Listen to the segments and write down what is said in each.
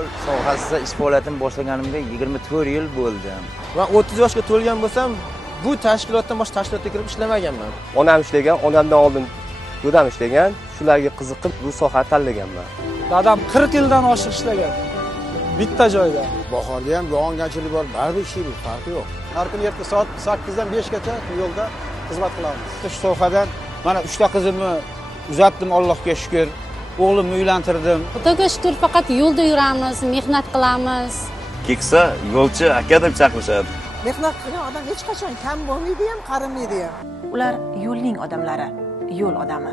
Yo'l sohasida ish faoliyatimni boshlaganimga 24 yil bo'ldi. Men 30 yoshga to'lgan bo'lsam, bu tashkilotdan boshqa tashkilotga kirib ishlamaganman. Onam ishlagan, onamdan oldin dadam ishlagan, shularga qiziqib bu sohani tanlaganman. Dadam 40 yildan oshiq ishlagan. Bitta joyda. Bahorda ham yog'ingarchilik bor, baribir ishlaymiz, farqi yo'q. Har kuni erta soat 8 dan 5 gacha yo'lda xizmat qilamiz. Shu sohadan mana 3 ta qizimni uzatdim, Allohga shukr. O'g'limni uylantirdim. Xudoga shukr, faqat yo'lda yuramiz, mehnat qilamiz. Keksa yo'lchi aka deb chaqirishadi. Mehnat qilgan odam hech qachon kam bo'lmaydi ham, qarimaydi ham. Ular yo'lning odamlari, yo'l odami.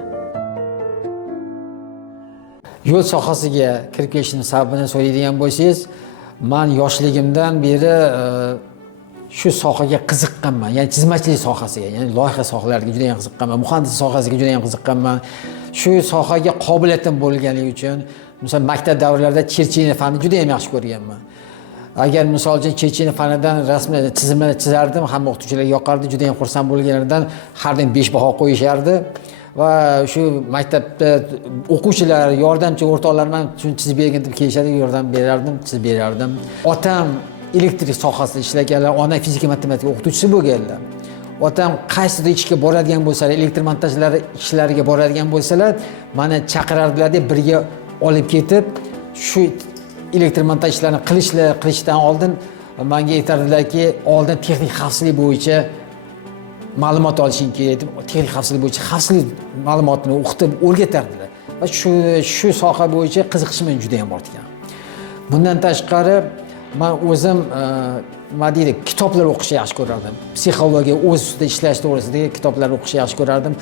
Yo'l sohasiga kirib kelishim sababini so'raydigan bo'lsangiz, men yoshligimdan beri shu sohaga qiziqqanman. Ya'ni chizmachilik sohasiga, ya'ni loyiha sohalariga juda ham qiziqqanman, muhandislik sohasiga juda ham qiziqqanman. Shu sohaga qobiliyatim bo'lganligi uchun, masalan, maktab davrlarida Chercheniya fanini juda ham yaxshi ko'rganman. Agar misol uchun Checheniya fanidan rasmlar, chizimlar chizardim, hamma o'qituvchilarga yoqardi, juda ham xursand bo'lganlardan har doim 5 baho qo'yishardi. Va shu maktabda o'quvchilar, yordamchi o'rtoqlarim ham shuni chizib bergin deb kelishadi, yordam berardim, chizib berardim. Otam elektrik sohasida ishlaganlar, ona fizika matematika o'qituvchisi bo'lganlar. Otam qaysidir ishga boradigan bo'lsalar, elektr montajlari ishlariga boradigan bo'lsalar, meni chaqirardilar-da, birga olib ketib, shu elektr montaj ishlarini qilishdan oldin menga aytardilar-ki, oldin texnik xavfsizlik bo'yicha ma'lumot olishing kerak deb, texnik xavfsizlik bo'yicha xavfsizlik ma'lumotini o'qitib o'rgatardilar. Va shu soha bo'yicha qiziqishim juda ham ortgan. Bundan tashqari men o'zim nima deydi, kitoblar o'qishni yaxshi ko'rardim. Psixologiya, o'z ustida ishlash to'g'risidagi kitoblar o'qishni yaxshi ko'rardim.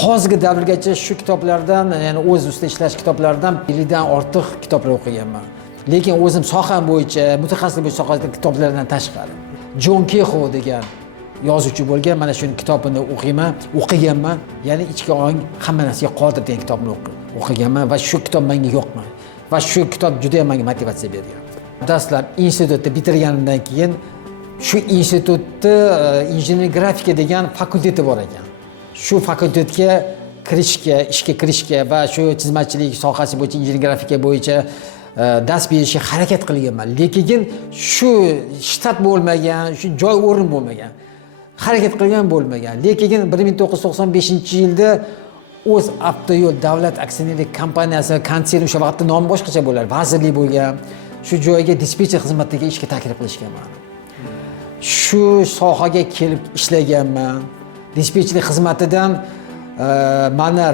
Hozirgi davrgacha shu kitoblardan, ya'ni o'z ustida ishlash kitoblaridan 50 dan ortiq kitoblar o'qiganman. Lekin o'zim soham bo'yicha, mutaxassislik bo'yicha sohadagi kitoblardan tashqari Jon Keho degan yozuvchi bo'lgan, mana shuni kitobini o'qiganman. Ya'ni ichki ong hamma narsaga qodir degan kitobni o'qiganman va shu kitob menga yoqmadi. Va shu kitob juda ham menga motivatsiya bergan. Dastlab institutni bitirganimdan keyin shu institutda injener grafika degan fakulteti bor ekan. Shu fakultetga ishga kirishga va shu chizmachilik sohasi bo'yicha, injener grafika bo'yicha dars berishga harakat qilganman. Lekin shu shtat bo'lmagan, shu joy o'rin bo'lmagan. Harakat qilgan bo'lmagan. Lekin 1995-yilda O'z Avtoyo'l davlat aksionerlik kompaniyasi konsern o'sha vaqtda nomi boshqacha bo'lar, vazirlik bo'lgan. Shu joyga dispetcher xizmatiga ishga taklif qilishgan meni. Shu sohaga kelib ishlaganman. Dispetcherlik xizmatidan mana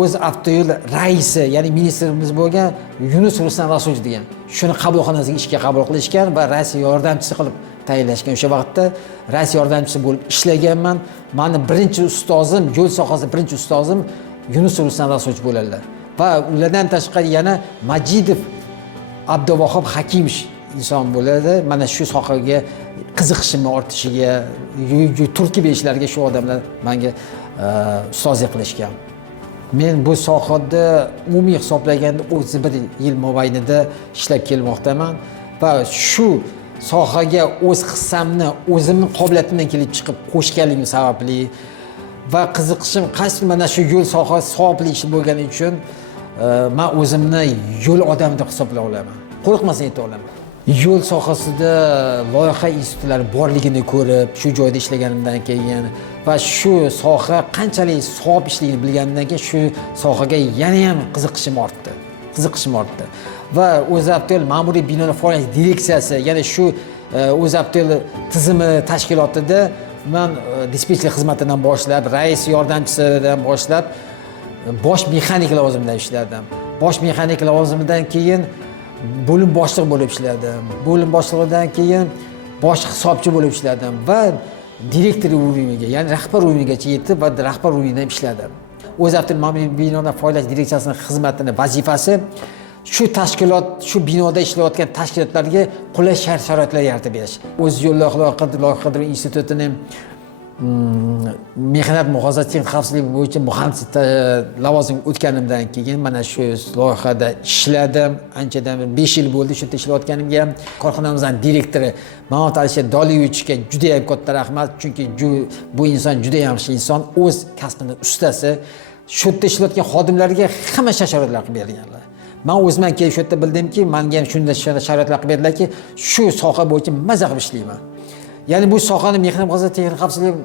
O'z Avtoyo'l raisi, ya'ni ministrimiz bo'lgan Yunus Ruslan Rasulov degan. Shuni qabulxonasiga ishga qabul qilishgan va rais yordamchisi qilib tayinlashgan. O'sha vaqtda rais yordamchisi bo'lib ishlaganman. Meni birinchi ustozim, yo'l sohasida birinchi ustozim Yunus Ruslan Rasulov bo'ladilar. Va ulardan tashqari yana Majidov Abduvohid Hakimov inson bo'ladi. Mana shu sohaga qiziqishim ortishiga, turkiy ishlarga shu odamlar menga ustozlik qilishgan. Men bu sohada umumiy hisoblaganda 31 yil mobaynida ishlab kelmoqdaman va shu sohaga o'z hissamni, o'zimning qobiliyatimdan kelib chiqib qo'shganligim sababli va qiziqishim qaysi mana shu yo'l sohasi savobli ish bo'lgani uchun men o'zimni yo'l odami deb hisoblay olaman. Qo'rqmasdan ayta olaman. Yo'l sohasida loyiha institutlari borligini ko'rib, shu joyda ishlaganimdan keyin va shu soha qanchalik savob ishligini bilganimdan keyin shu sohaga yana ham qiziqishim ortdi. Va O'z Avtoyo'l ma'muriy binolar faoliyat direksiyasi, ya'ni shu O'z Avtoyo'l tizimi tashkilotida men dispetcherlik xizmatidan boshlab, rais yordamchisidan boshlab bosh mexanik lavozimida ishladim. Bosh mexanik lavozimidan keyin bo'lim boshliq bo'lib ishladim. Bo'lim boshlig'idan keyin bosh hisobchi bo'lib ishladim va direktor o'rniga, ya'ni rahbar o'rnigacha yetib va rahbar o'rnida ham ishladim. O'z Avtoyo'l ma'muriy binolar faoliyat direksiyasining xizmatini vazifasi shu tashkilot, shu binoda ishlayotgan tashkilotlarga qulay shart-sharoitlar yaratib berish. O'z yo'l loyiha qidiruv institutining mehnat muhofazasi xavfsizligi bo'yicha muhandis lavozimiga o'tganimdan keyin mana shu loyihada ishladim. Anchadan 5 yil bo'ldi shu yerda ishlayotganimga. Korxonamizning direktori Mamad Alisher Doliyevichga juda ham katta rahmat, chunki bu inson juda yaxshi inson, o'z kasbining ustasi. Shu yerda ishlayotgan xodimlarga hamma shart-sharoitlar qilib berganlar. man o'zimdan kelib shu yerda bildimki, menga ham shunday sharoitlar qilib berdilarki, shu soha bo'yicha maza qilib ishlayman. Ya'ni bu sohani mehnat xizmat texnik xavfsizlik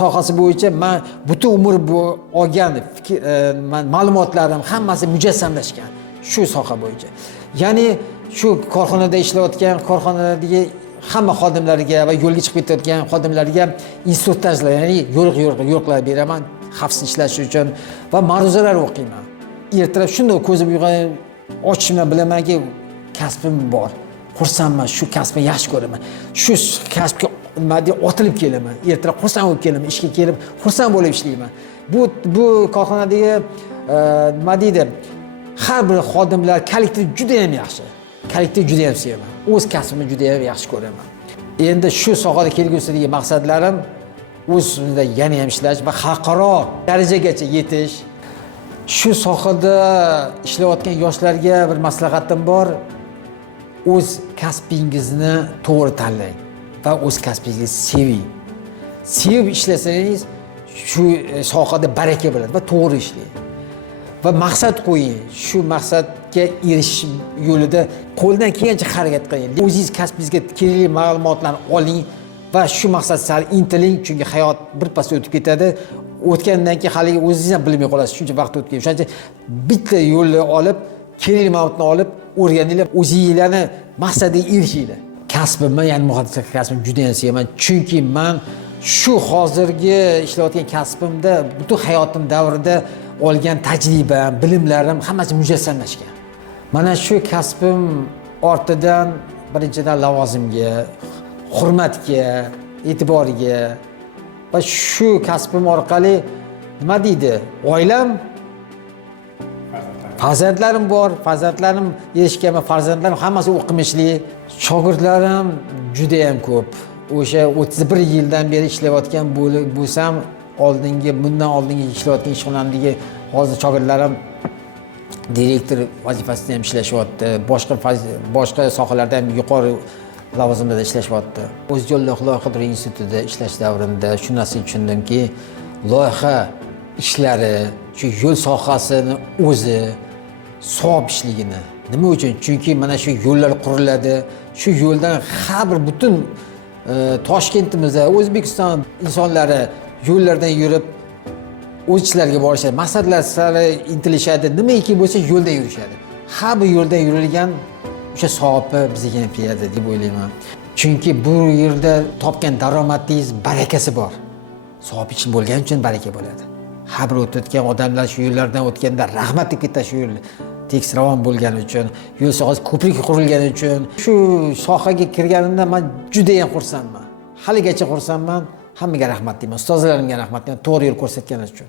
sohasi bo'yicha men butun umr bu olgan ma'lumotlarim hammasi mujassamlashgan shu soha bo'yicha. Ya'ni shu korxonada ishlayotgan, korxonadagi hamma xodimlarga va yo'lga chiqib ketayotgan xodimlarga instruktajlar, ya'ni yo'riqlar beraman xavfsiz ishlash uchun va ma'ruzalar o'qiyman. Ertalab shunday ko'zim uyg'onib ochishimdan bilamanki, kasbim bor. Xursandman, shu kasbni yaxshi ko'raman. Shu kasbga nima deb otilib kelaman. Ertalab xursand bo'lib kelaman, ishga kelib xursand bo'lib ishlayman. Bu korxonadagi nima deydi? Har bir xodimlar kollektiv juda ham yaxshi. Kollektiv juda ham sevaman. O'z kasbimni juda ham yaxshi ko'raman. Endi shu sohada kelgusidagi maqsadlarim o'zimda yana ham ishlash va xalqaro darajagacha yetish. Shu sohada ishlayotgan yoshlarga bir maslahatim bor. O'z kasbingizni to'g'ri tanlang va o'z kasbingizni seving. Sevib ishlasangiz shu sohada baraka bo'ladi va to'g'ri ishlang. Va maqsad qo'ying. Shu maqsadga erishish yo'lida qo'ldan kelgancha harakat qiling. O'zingiz kasbingizga kerakli ma'lumotlarni oling va shu maqsad sari intiling, chunki hayot birpas o'tib ketadi. O'tgandan keyin hali o'zingiz ham bilmay qolasiz, shuncha vaqt o'tib ketdi. O'shaning uchun bitta yo'lni olib, kerakli ma'lumotni olib, o'rganinglar, o'zingizlarni maqsadga erishinglar. Kasbimni, ya'ni muhandislik kasbimni juda ham sevaman, chunki men shu hozirgi ishlayotgan kasbimda butun hayotim davrida olgan tajribam, bilimlarim hammasi mujassamlashgan. Mana shu kasbim ortidan birinchidan lavozimga, hurmatga, e'tiborga va shu kasbim orqali nima deydi? Oilam, farzandlarim bor, farzandlarim erishganman, farzandlarim hammasi o'qimishli, shogirdlarim juda ham ko'p. O'sha 31 yildan beri ishlayotgan bo'lsam, bundan oldingi ishlayotgan ishxonamdagi hozir shogirdlarim direktor vazifasida ham ishlashyapti, boshqa sohalarda ham yuqori lavozimda ishlashyapti. O'zyo'llik loyiha institutida ishlash davrimda shu narsani tushundimki, loyiha ishlari, shu yo'l sohasini o'zi savob ishligini. Nima uchun? Chunki mana shu yo'llar quriladi. Shu yo'ldan har bir butun Toshkentimizda O'zbekiston insonlari yo'llardan yurib o'z ishlariga borishadi, maqsadlar sari intilishadi, nimaiki bo'lsa yo'lda yurishadi. Har bir yo'lda yurilgan o'sha savobi bizga ham keladi deb o'ylayman. Chunki bu yerda topgan daromadingiz barakasi bor. Savob ish bo'lgani uchun baraka bo'ladi. Har bir o'tayotgan odamlar shu yo'llardan o'tganda rahmat deb ketadi, shu yo'l tekis ravon bo'lgani uchun, yo'l sohasi ko'prik qurilgani uchun. Shu sohaga kirganimda men juda ham xursandman. Haligacha xursandman. Hammaga rahmat deyman, ustozlarimga rahmat deyman, to'g'ri yo'l ko'rsatganingiz uchun.